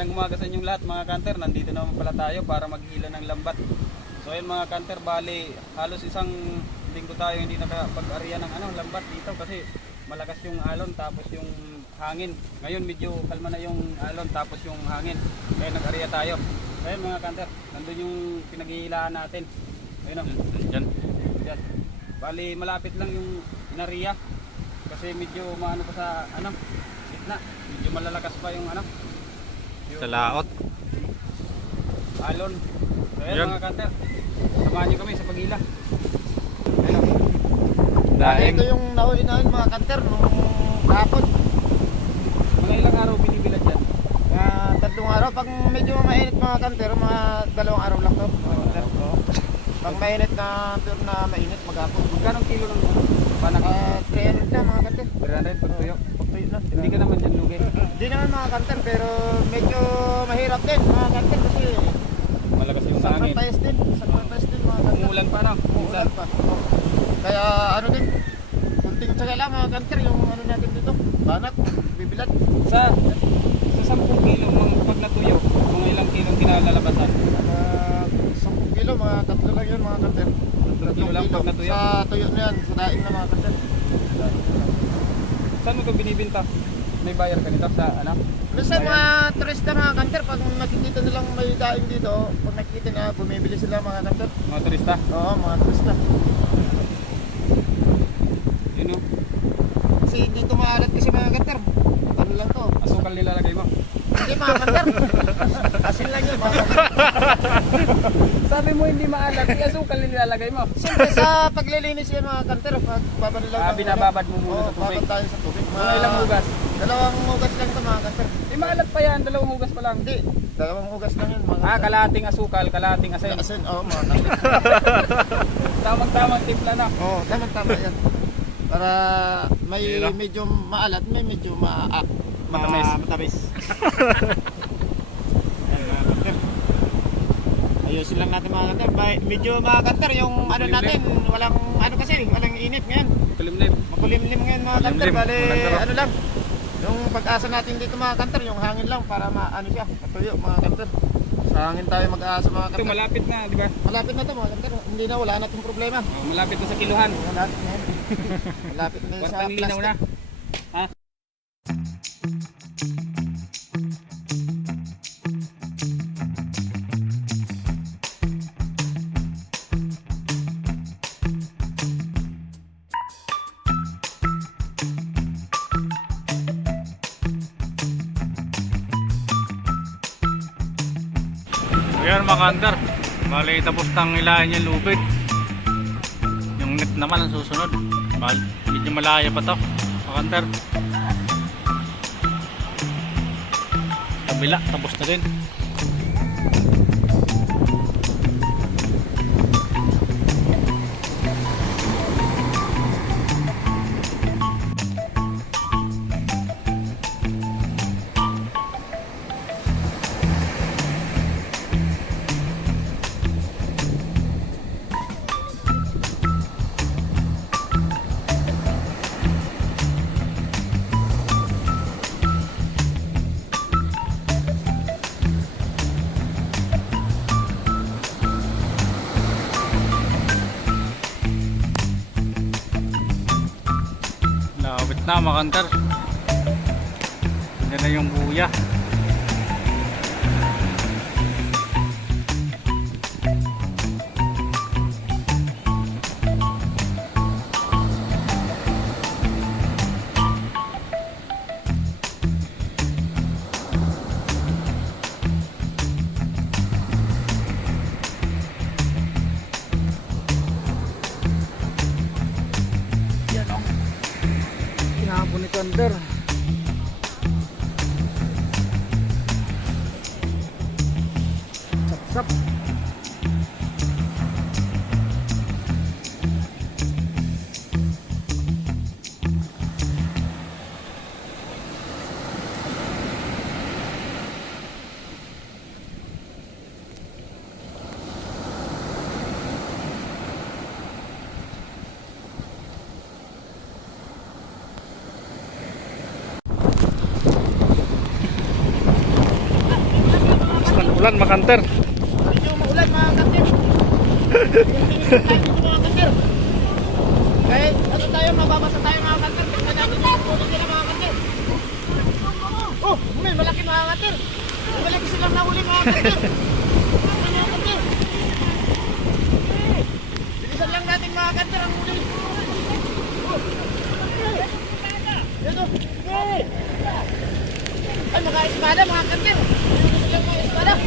Magandang umaga sa inyong lahat mga kanter. Nandito naman pala tayo para maghila ng lambat. So ayun mga kanter, bali halos isang linggo tayo hindi nakapag-arya ng lambat dito kasi malakas yung alon tapos yung hangin. Ngayon medyo kalma na yung alon tapos yung hangin. Kaya nag-arya tayo. So ayun mga kanter, nandun yung pinaghihilaan natin. Ayun o. Diyan. Bali malapit lang yung inarya kasi medyo maano pa sa gitna. Medyo malalakas pa yung sa laot. Alon. So ayan mga kanter, samahan nyo kami sa paghila. Ito yung nahuinahin mga kanter nung kahapon. Mga ilang araw binibilad dyan? 3 araw. Pag medyo mainit mga kanter, mga 2 araw lang to mga kanter. Pag mainit na mainit maghapon. Magkano kilo ng panak? 300 na mga kanter. 300 pag tuyo. Pagtuyo na. Hindi ka naman dyan lugi. Hindi naman mga kanter, pero medyo mahirap din mga kanter kasi Malakas yung hangin. sacrifice din mga kanter. Umulan pa na. Umulan pa. Kaya din, kunting tsaga lang mga kanter yung natin dito. Banat, bibilad. Sa 10 kilo ng pag natuyo, mga ilang kilong kinalalabasan? 10 kilo, mga 3 lang yun mga kanter. 3 kilo lang pag natuyo? Sa tuyo na yan, sa daing na mga kanter. Saan mo ito binibinta? May bayar ka nito sa Minsan mga turista mga kanter, pag nakikita nilang may daing dito, pag nakikita na bumibili sila mga kanter. Mga turista? Oo, mga turista. Yun o. Kasi dito maalat kasi mga kanter. Ano lang to? Asukal nilalagay mo? Hindi mga kanter. Asin lang yun mga kanter. Sabi mo hindi maalat, asukal nilalagay mo? Siyempre sa paglilinis yan mga kanter, pag babanilaw Binababad mo muna sa tubig? babad tayo sa tubig. Mga ilang hugas? 2 hugas lang ito mga kanter. Maalat pa yan, 2 hugas pa lang. Hindi, 2 hugas lang yun mga kanter. Kalating asukal, kalating asin. Asin, oo mga kanter. Tamang-tamang timpla na. Oo, tama yan. Para may medyo maalat, may medyo Matamis. matamis. Ayusin lang natin mga kanter. Medyo mga kanter yung natin, walang kasi, walang init ngayon. Kulimlim. Makulimlim ngayon mga kanter. Bale, lang. Yung pag-asa natin dito mga kanter, yung hangin lang para siya, matuyo mga kanter. Sa hangin tayo mag-aasa mga Ito kanter. malapit na, di ba? Malapit na to mga kanter. Hindi na, wala na itong problema. Malapit na sa kiluhan. Malapit na yan. Malapit na sa Basta linaw na. plastic. Ha? Ayan mga kanter, bali tapos nang ilahin yung lubid. Yung net naman ang susunod. Medyo malaya pa to mga kanter. Kabila tapos na din. Lawit na mga kanter. Yan na yung buya. Hinahapon ni Thunder. Sap-sap. maulan mga kanter. Medyo maulan mga kanter. Mga kanter. Kahit ano tayo, mababasa tayo mga kanter. Tingnan natin yung puno nila mga kanter. Oh, may malaki mga kanter. May malaki silang nahuli mga kanter. Mga kanter. Bilisan lang natin mga kanter ang huli. Ito. Ay, mga-espada mga kanter. Bilisan lang mga espada.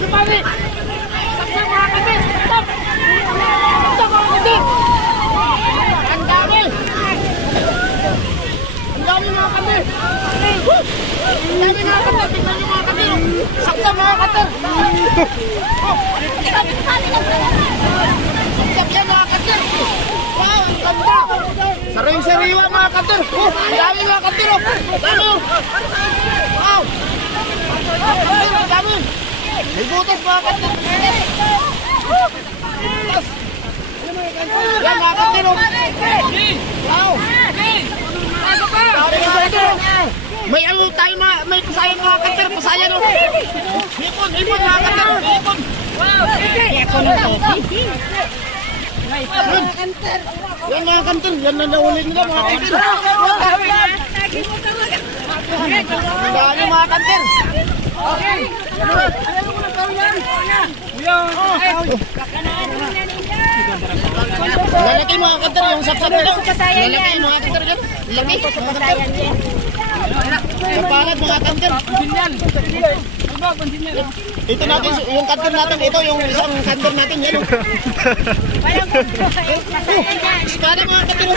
Lumari! Sakta mga kanter! Stop! Stop mga kanter! Ang dami! Ang dami mga kanter! Ang dami mga kanter! Tingnan nyo mga kanter! Sakta mga kanter! Sakta yan mga kanter! Wow! Ang ganda! Saring-sariwa mga kanter! Ang dami mga kanter! Ang dami! Wow! Ang dami! May butas mga kanter! Butas! Yan mga kanter! Wow! May ano tayo may pasayan mga kanter, pasayan oh. Hipon mga kanter, hipon. Wow! Hipon ng topi. Yan mga kanter, yan na nauli nila mga kanter. Ang dami mga kanter. Lalaki mga kanter, yung sapsap nila. Lalaki mga kanter yan. Lalaki mga kanter. Kapalad mga kanter. Ito natin, yung kanter natin, ito yung isang kanter natin yan. Espada mga kanter.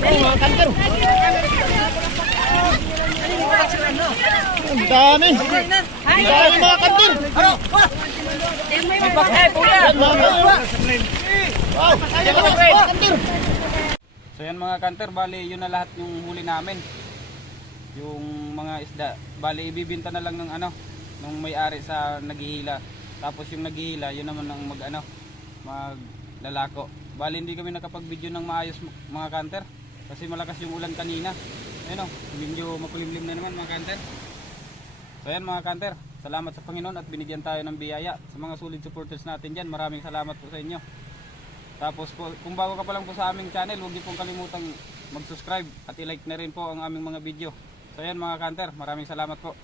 Oh mga kanter. Ang dami. Ang dami mga kanter. Wow, kanter. So yan mga kanter, bali yun na lahat yung huli namin. Yung mga isda, bali ibibinta na lang ng ano, nung may-ari sa naghihila. Tapos yung naghihila, yun naman ang maglalako. Bali hindi kami nakapag-video ng maayos mga kanter kasi malakas yung ulan kanina. Ayun oh, medyo makulimlim na naman mga kanter. So yan mga kanter, salamat sa Panginoon at binigyan tayo ng biyaya. Sa mga solid supporters natin dyan, maraming salamat po sa inyo. Tapos po, kung bago ka pa lang po sa aming channel, huwag niyo pong kalimutang mag-subscribe at i-like na rin po ang aming mga video. So yan mga kanter, maraming salamat po.